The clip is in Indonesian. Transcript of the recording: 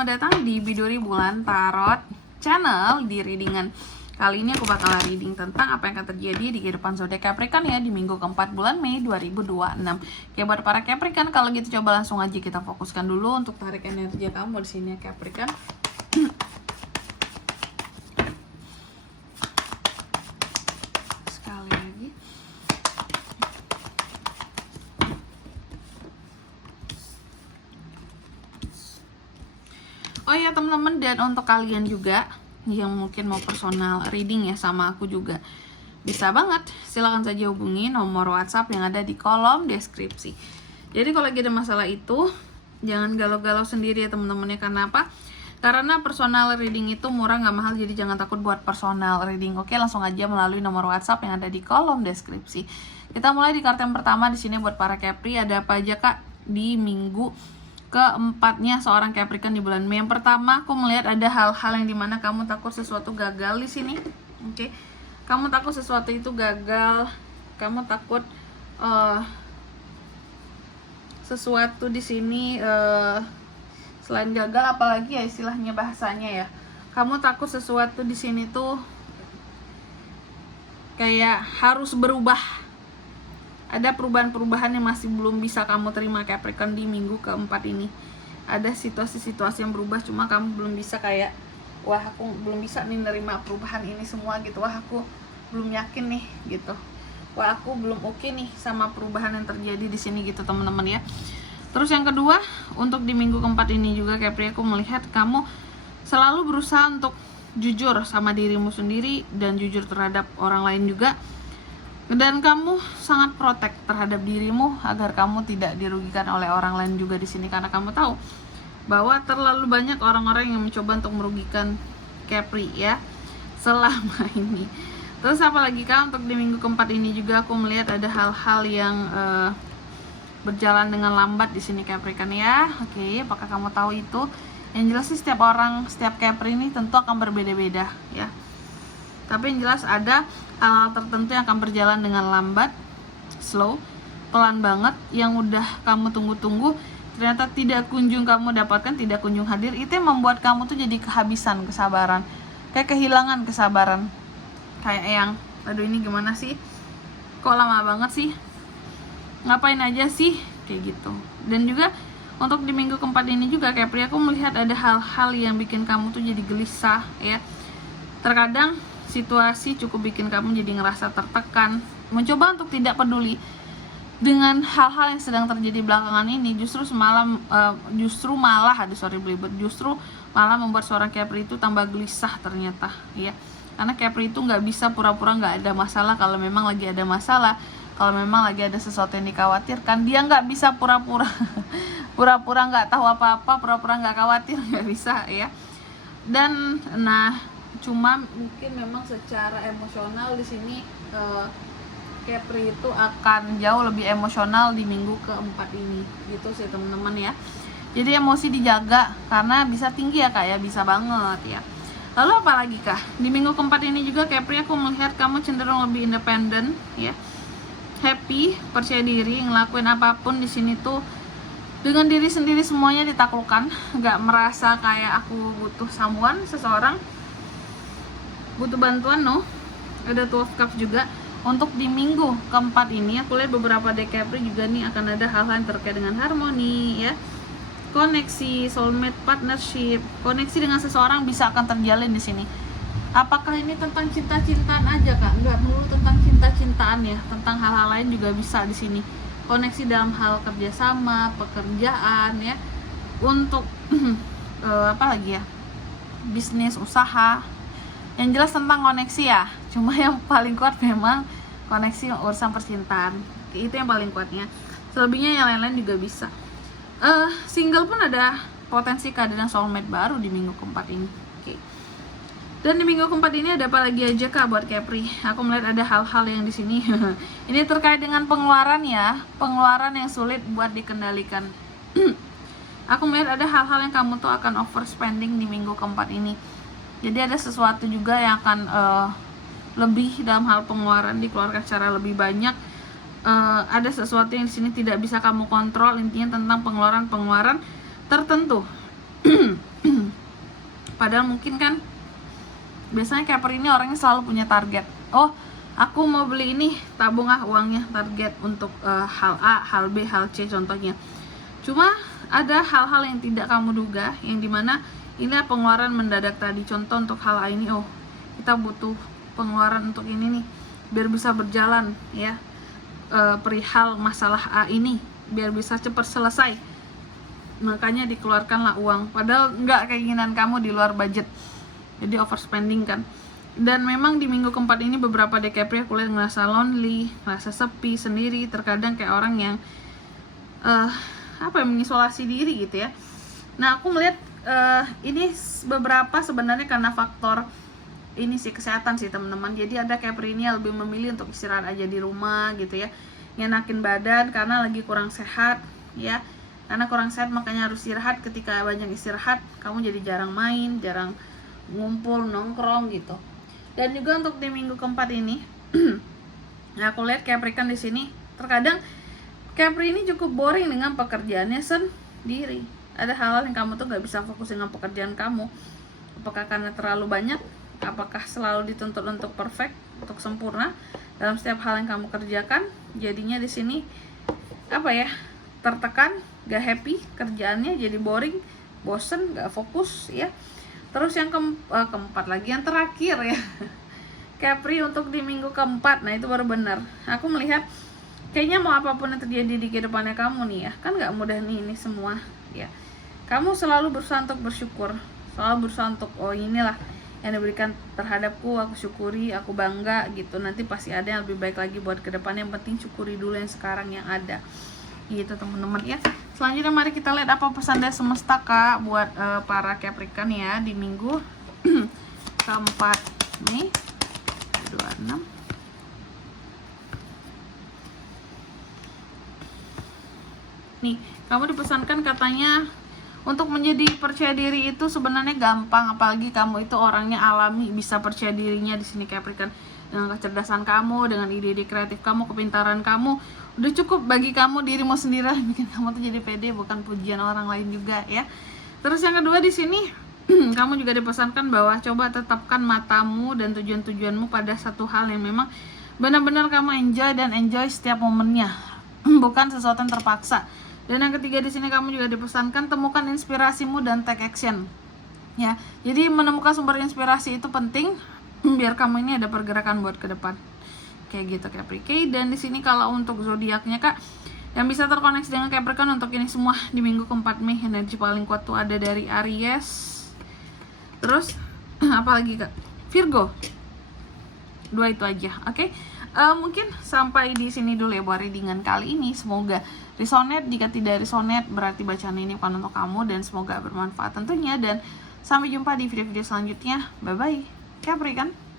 selamat datang di Biduri Bulan Tarot Channel. Di readingan kali ini aku bakal reading tentang apa yang akan terjadi di kehidupan zodiak Capricorn ya di minggu keempat bulan Mei 2026. Oke, buat para Capricorn, kalau gitu coba langsung aja kita fokuskan dulu untuk tarik energi kamu di sini ya Capricorn. Sekali lagi. Oh ya teman-teman, dan untuk kalian juga yang mungkin mau personal reading ya sama aku juga, bisa banget, silahkan saja hubungi nomor WhatsApp yang ada di kolom deskripsi. Jadi kalau lagi ada masalah itu, jangan galau-galau sendiri ya teman-teman ya. Karena apa? Karena personal reading itu murah nggak mahal, jadi jangan takut buat personal reading. Oke, langsung aja melalui nomor WhatsApp yang ada di kolom deskripsi. Kita mulai di kartu yang pertama di sini buat para Capri. Ada apa aja kak di minggu keempatnya seorang Capricorn di bulan Mei? Yang pertama, aku melihat ada hal-hal yang dimana kamu takut sesuatu gagal di sini. Oke, kamu takut sesuatu itu gagal, kamu takut sesuatu di sini selain gagal, apalagi ya istilahnya bahasanya ya, kamu takut sesuatu di sini tuh kayak harus berubah. Ada perubahan-perubahan yang masih belum bisa kamu terima Capricorn di minggu keempat ini. Ada situasi-situasi yang berubah, cuma kamu belum bisa kayak, wah aku belum bisa nih nerima perubahan ini semua gitu. Wah aku belum yakin nih gitu. Wah aku belum oke nih sama perubahan yang terjadi di sini gitu teman-teman ya. Terus yang kedua, untuk di minggu keempat ini juga Capri, aku melihat kamu selalu berusaha untuk jujur sama dirimu sendiri dan jujur terhadap orang lain juga. Dan kamu sangat protek terhadap dirimu agar kamu tidak dirugikan oleh orang lain juga di sini, karena kamu tahu bahwa terlalu banyak orang-orang yang mencoba untuk merugikan Capri ya selama ini. Terus apalagi kak, untuk di minggu keempat ini juga aku melihat ada hal-hal yang berjalan dengan lambat di sini Capricorn ya. Oke, apakah kamu tahu itu? Yang jelas sih setiap orang, setiap Capri ini tentu akan berbeda-beda ya. Tapi yang jelas ada hal-hal tertentu yang akan berjalan dengan lambat, slow, pelan banget, yang udah kamu tunggu-tunggu ternyata tidak kunjung kamu dapatkan, tidak kunjung hadir. Itu yang membuat kamu tuh jadi kehabisan kesabaran, kayak kehilangan kesabaran, kayak yang aduh ini gimana sih, kok lama banget sih, ngapain aja sih, kayak gitu. Dan juga untuk di minggu keempat ini juga Capri, aku melihat ada hal-hal yang bikin kamu tuh jadi gelisah ya. Terkadang situasi cukup bikin kamu jadi ngerasa tertekan, mencoba untuk tidak peduli dengan hal-hal yang sedang terjadi belakangan ini. Justru malah membuat seorang Capri itu tambah gelisah ternyata ya. Karena Capri itu nggak bisa pura-pura nggak ada masalah. Kalau memang lagi ada masalah, kalau memang lagi ada sesuatu yang dikhawatirkan, dia nggak bisa pura-pura pura-pura nggak tahu apa-apa, pura-pura nggak khawatir, nggak bisa ya. Dan cuma mungkin memang secara emosional di sini Capri itu akan jauh lebih emosional di minggu keempat ini gitu sih teman-teman ya. Jadi emosi dijaga karena bisa tinggi ya kak ya, bisa banget ya. Lalu apalagi kah di minggu keempat ini juga Capri, aku melihat kamu cenderung lebih independen ya, happy, percaya diri, ngelakuin apapun di sini tuh dengan diri sendiri, semuanya ditaklukkan, nggak merasa kayak aku butuh seseorang, butuh bantuan, no. Ada 12 cups juga. Untuk di minggu keempat ini aku lihat beberapa deck Capri juga nih akan ada hal-hal yang terkait dengan harmoni ya, koneksi, soulmate, partnership, koneksi dengan seseorang bisa akan terjalin di sini. Apakah ini tentang cinta-cintaan aja kak? Nggak melulu tentang cinta-cintaan ya, tentang hal-hal lain juga bisa di sini. Koneksi dalam hal kerjasama, pekerjaan ya, untuk apa lagi ya, bisnis, usaha. Yang jelas tentang koneksi ya, cuma yang paling kuat memang koneksi urusan percintaan, itu yang paling kuatnya. Selebihnya yang lain-lain juga bisa. Single pun ada potensi kehadiran soulmate baru di minggu keempat ini. Oke. Dan di minggu keempat ini ada apa lagi aja kak buat Capri? Aku melihat ada hal-hal yang di sini ini terkait dengan pengeluaran ya, pengeluaran yang sulit buat dikendalikan. Aku melihat ada hal-hal yang kamu tuh akan overspending di minggu keempat ini. Jadi ada sesuatu juga yang akan lebih dalam hal pengeluaran, dikeluarkan secara lebih banyak. Ada sesuatu yang di sini tidak bisa kamu kontrol, intinya tentang pengeluaran tertentu. Padahal mungkin kan biasanya Capri ini orangnya selalu punya target. Oh, aku mau beli ini, tabung uangnya, target untuk hal A, hal B, hal C contohnya. Cuma ada hal-hal yang tidak kamu duga, yang dimana ini pengeluaran mendadak tadi. Contoh untuk hal A ini, oh kita butuh pengeluaran untuk ini nih biar bisa berjalan ya, perihal masalah A ini biar bisa cepat selesai, makanya dikeluarkanlah uang. Padahal nggak keinginan kamu, di luar budget, jadi overspending kan. Dan memang di minggu keempat ini beberapa Capri aku lihat ngerasa lonely, ngerasa sepi sendiri, terkadang kayak orang yang mengisolasi diri gitu ya. Nah aku melihat ini beberapa sebenarnya karena faktor ini sih, kesehatan sih teman-teman. Jadi ada Capri ini lebih memilih untuk istirahat aja di rumah gitu ya, ngenakin badan karena lagi kurang sehat ya. Karena kurang sehat makanya harus istirahat. Ketika banyak istirahat, kamu jadi jarang main, jarang ngumpul, nongkrong gitu. Dan juga untuk di minggu keempat ini, nah aku lihat Capri kan di sini terkadang Capri ini cukup boring dengan pekerjaannya sendiri. Ada hal-hal yang kamu tuh gak bisa fokus dengan pekerjaan kamu. Apakah karena terlalu banyak? Apakah selalu dituntut untuk perfect, untuk sempurna dalam setiap hal yang kamu kerjakan? Jadinya di sini tertekan, gak happy kerjaannya, jadi boring, bosen, gak fokus ya. Terus yang keempat lagi, yang terakhir ya, Capri untuk di minggu keempat. Nah itu baru benar, aku melihat kayaknya mau apapun yang terjadi di kehidupannya kamu nih ya, kan gak mudah nih ini semua ya. Kamu selalu berusaha untuk bersyukur, selalu berusaha untuk oh inilah yang diberikan terhadapku, aku syukuri, aku bangga gitu. Nanti pasti ada yang lebih baik lagi buat kedepannya, yang penting syukuri dulu yang sekarang yang ada gitu teman-teman ya. Selanjutnya mari kita lihat apa pesan dari semesta Kak buat para Capricorn ya di minggu keempat nih 26. Nih, kamu dipesankan katanya untuk menjadi percaya diri itu sebenarnya gampang, apalagi kamu itu orangnya alami, bisa percaya dirinya di sini Capricorn. Dengan kecerdasan kamu, dengan ide-ide kreatif kamu, kepintaran kamu, udah cukup bagi kamu, dirimu sendiri lah bikin kamu tuh jadi pede, bukan pujian orang lain juga ya. Terus yang kedua di sini kamu juga dipesankan bahwa coba tetapkan matamu dan tujuan-tujuanmu pada satu hal yang memang benar-benar kamu enjoy setiap momennya, bukan sesuatu yang terpaksa. Dan yang ketiga di sini kamu juga dipesankan temukan inspirasimu dan take action ya. Jadi menemukan sumber inspirasi itu penting biar kamu ini ada pergerakan buat ke depan kayak gitu Capricorn. Dan di sini kalau untuk zodiaknya Kak yang bisa terkoneksi dengan Capricorn untuk ini semua di minggu keempat Mei, energi paling kuat tuh ada dari Aries. Terus apalagi Kak? Virgo. Dua itu aja. Oke. Mungkin sampai di sini dulu ya buat readingan kali ini. Semoga resonate. Jika tidak resonate berarti bacaan ini bukan untuk kamu, dan semoga bermanfaat tentunya. Dan sampai jumpa di video-video selanjutnya. Bye bye Capricorn.